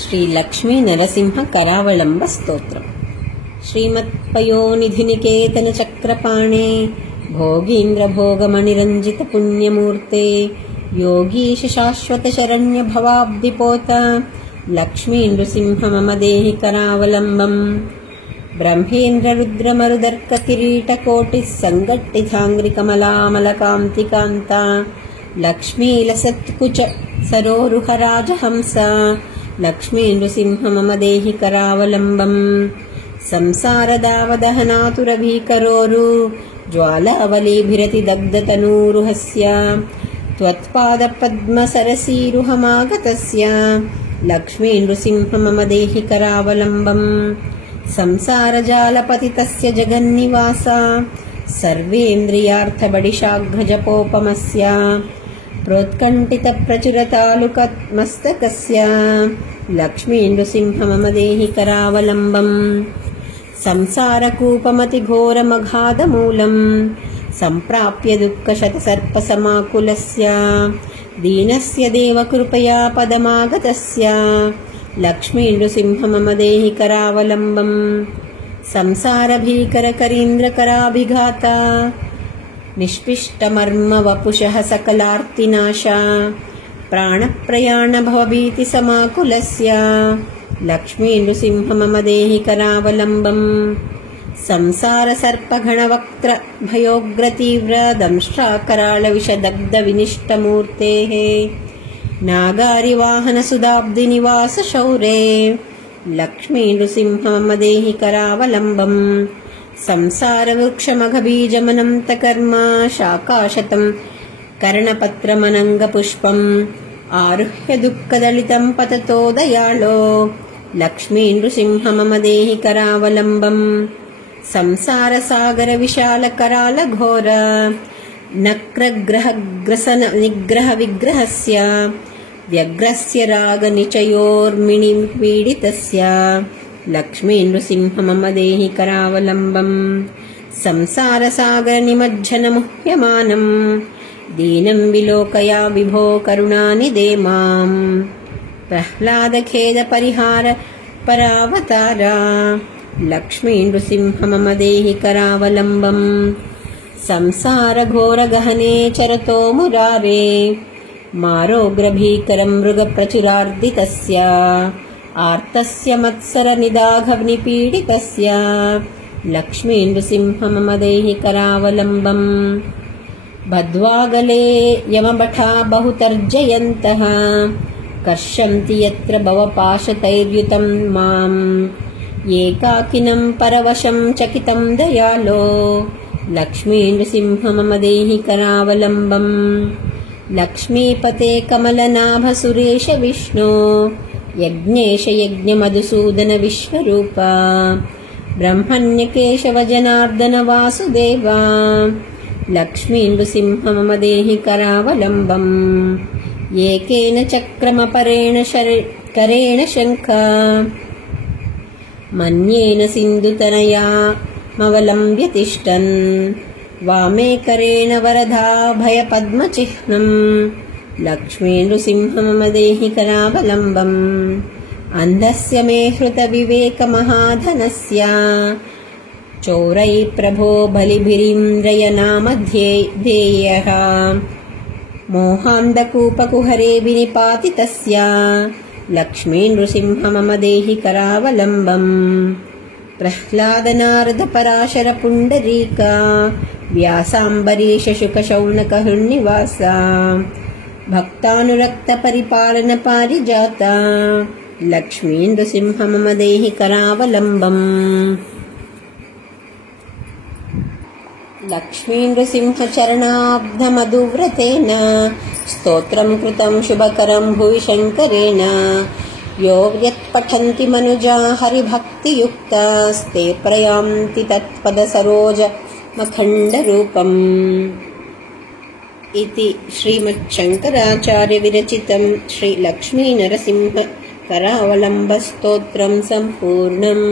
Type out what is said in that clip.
శ్రీ లక్ష్మీ నరసింహ కరావళంబ స్తోత్రం. శ్రీమత్పయోనిధినికేతన చక్రపాణే భోగీంద్ర భోగమణిరంజిత పుణ్యమూర్తే యోగీశ శాశ్వత శరణ్య భవాబ్దిపోత లక్ష్మీ నృసింహ మమ దేహి కరావలంబం. బ్రహ్మేంద్ర రుద్ర మరుదర్క కిరీట కోటి సంగట్టిధాంగ్రి కమలామలకాంతికాంత లక్ష్మీలసత్కుచ సరోరుహ రాజహంస లక్ష్మీ నృసింహ మమ దేహి కరావలంబం. సంసారదావదహనాతురభీకరోరు జ్వాలావలీభిరతి దగ్ధతనూరుహస్య త్వత్పాదపద్మసరసీరుహమాగతస్య లక్ష్మీ నృసింహ మమ దేహి కరావలంబం. సంసారజాలపతితస్య జగన్నివాస సర్వేంద్రియార్థబడిశాఘ్రజపోపమస్య ప్రోత్కంఠిత ప్రచురతాలుకమస్తకస్య లక్ష్మీ నృసింహ మమ దేహి కరావలంబం. సంసారకూపమతి ఘోరమఘాదమూలం సంప్రాప్య దుఃఖశతసర్పసమాకులస్య దీనస్య దేవకృపయా పదమాగతస్య లక్ష్మీ నృసింహ మమ దేహి కరావలంబం. సంసారభీకరకరీంద్రకరాభిఘాత నిష్పిష్టమర్మ వపుషః సకలార్తినాశ ప్రాణప్రయాణ భవభీతి సమాకులస్య లక్ష్మీ నృసింహ మమ దేహి కరావలంబం. సంసార సర్పగణవక్త్ర భయోగ్రతీవ్ర దంష్ట్రాకరాళ విషదగ్ధ వినిష్టమూర్తేః నాగారివాహన సుదాబ్ది నివాస శౌరే లక్ష్మీ నృసింహ మమ దేహి కరావలంబం. సంసార వృక్షమఘబీజమనంత కర్మ శాకాశతం కర్ణపత్రమనంగ పుష్పం ఆరుహ్య దుఃఖదళితం పతతో దయాళో లక్ష్మీ నృసింహ మమ దేహి కరావలంబం. సంసార సాగర విశాల కరాల ఘోర నక్రగ్రహగ్రసన నిగ్రహ విగ్రహస్య వ్యగ్రస్య రాగ నిచయోర్మిణి పీడితస్య లక్ష్మీ నృసింహ మమ దేహి కరావలంబం. సంసార సాగర నిమజ్జన ముహ్యమానం దీనం విలోకయా విభో కరుణానిదే మాం. ప్రహ్లాద ఖేద పరిహార పరావతార లక్ష్మీ నృసింహ మమ దేహి కరావలంబం. సంసార ఘోర గహనే చరతో మురారే మారోగ్రభీకరం మృగ ప్రచురార్దితస్య ఆర్తస్య మత్సర నిదాఘవ్ని పీడితస్య లక్ష్మీ నృసింహ మమ దేహి కరావలంబం. బద్వాగలే యమభటా బహుతర్జయంతః కర్షంతి యత్ర భవపాశతైర్యుతం మాం ఏకాకినం పరవశం చకితం దయాళో లక్ష్మీ నృసింహ మమ దేహి కరావలంబం. లక్ష్మీపతే కమలనాభ సురేశ విష్ణు యజ్ఞేశ యజ్ఞ మధుసూదన విశ్వరూప బ్రహ్మణ్య కేశవ జనార్దన వాసుదేవ లక్ష్మీ నృసింహ మమ దేహి కరావలంబం. ఏకేన చక్రమపరేణ కరేణ శంఖ మన్యేన సింధుతనయా మవలంబ్య తిష్టన్ వామే కరేణ వరదాభయ పద్మచిహ్నం లక్ష్మీ నృసింహ మమ దేహి కరావలంబం. అంధస్య మే హృత వివేక మహాధనస్య చౌరై ప్రభో బలిభిరింద్రయనామధ్యేయః మోహాంధకూపకుహరే వినిపాతితస్య లక్ష్మీ నృసింహ మమ దేహి కరావలంబం. ప్రహ్లాద నారద పరాశర పుండరీక వ్యాసాంబరీష శుక శౌనక హృన్నివాస భక్తానురక్త పరిపాలన పారిజాత లక్ష్మీ నృసింహ మమ దేహి కరావలంబం. లక్ష్మీ నృసింహ చరణాబ్ధమధువ్రతేన స్తోత్రం కృతం శుభకరం భువి శంకరేణ యో యత్పఠంతి మనుజా హరిభక్తియుక్తాస్తే ప్రయాంతి తత్పద సరోజ మఖండరూపం. इति श्रीमच्छंकराचार्य विरचितं श्री लक्ष्मी नरसिंह करावलंब स्तोत्रं संपूर्णम्.